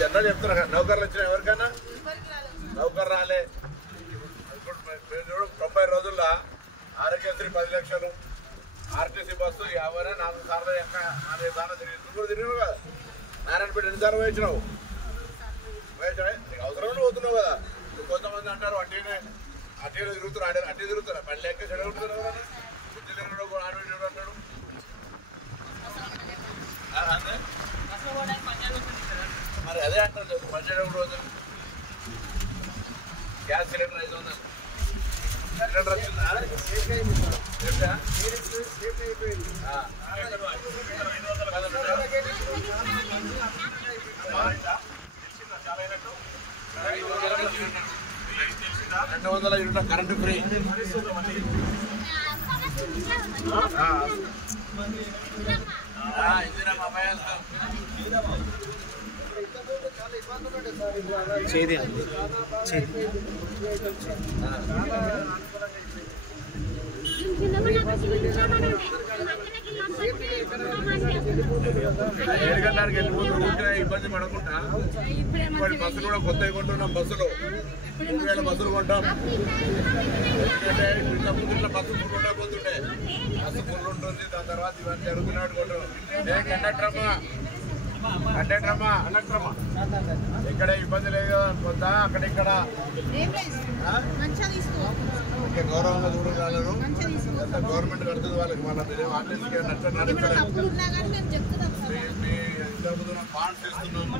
General చెప్తున్నా నౌకర్లు వచ్చినా ఎవరికైనా నౌకర్ రాలే. ఇప్పుడు 90 రోజుల్లో ఆరోగ్యశ్రీ 10 లక్షలు, ఆర్టీసీ బస్సు 50 4 సార్లు 4 సార్లు తిరిగినావు కదా. నారాయణపేట ఎన్నిసార్లు వేయించినావు? నీకు అవసరం పోతున్నావు కదా. కొంతమంది అంటారు అట్టినే తిరుగుతున్నారు, అట్టి తిరుగుతున్నా పని లెక్క చెడగొడుతున్నావు కదా. బుద్ధి తిరగడం ఆడవేడు అంటాడు. మరి అదే అంటారు పనిచేయడం రోజు. గ్యాస్ సిలిండర్ 500 సిలిండర్ వచ్చిందా? $200 కరెంటు ఫ్రీ. ఇందిరమ్మ అభయాస్తం చేది 7 గంటలకు వెళ్ళిపోతుంటే ఇబ్బంది పడకుండా ఇప్పటి బస్సులు కూడా కొత్తగా కొంటున్నాం. బస్సులు 3000 బస్సులు కొంటాం. ఎందుకంటే ఇంతకుముందు ఇట్లా బస్సు ఫుల్ ఉండకపోతుండే, బస్సు ఫుల్ ఉంటుంది. దాని తర్వాత ఇవన్నీ జరుగుతున్నాడు కొంటాం. కండక్టరమ్మా ఇక్కడ ఇబ్బంది లేదు కదా. కొంత అక్కడిక్కడ గౌరవంగా చూడగలరు. గవర్నమెంట్ కడుతుంది వాళ్ళకి. మన ఆర్టీసీకి నచ్చలేదు. బాండ్స్ ఇస్తున్నాం.